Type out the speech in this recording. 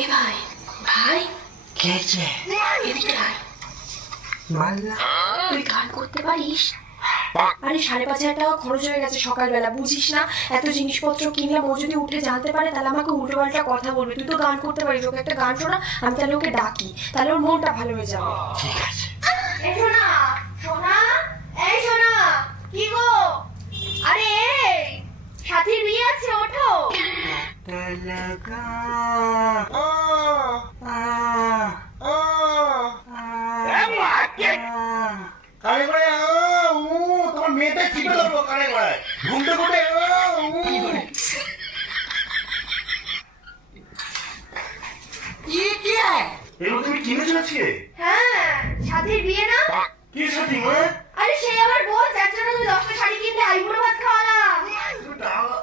এ ভাই ভাই খেয়েছে এদিকে আয়। মাল্লা তুই গান করতে পারিস? আরে 5,500 টাকা খরচ হয়ে গেছে সকালবেলা, বুঝিস না? এত জিনিসপত্র কিনলাম, ও যদি উঠে জানতে পারে তাহলে আমাকে উল্টো পাল্টা কথা বলবে। তুই তো গান করতে পারিস, ওকে একটা গান শোনা, আমি তাহলে ওকে ডাকি, তাহলে ওর মনটা ভালো হয়ে যাবে। ঠিক আছে। এই শোনা শোনা, এই শোনা, কি গো? আরে সাথীর বিয়ে আছে, ওঠো। লাগা কানে করে তোমার মেয়েটা চিপে ধরবো কানে করে ঘুমতে ঘুমতে এগুলো তুমি কিনেছো আজকে? হ্যাঁ, সাথীর বিয়ে না? কি সাথী মা? আরে সে আবার বল, যার জন্য তুমি 10টা শাড়ি কিনতে আইবুড়ো ভাত খাওয়ালাম। টাকা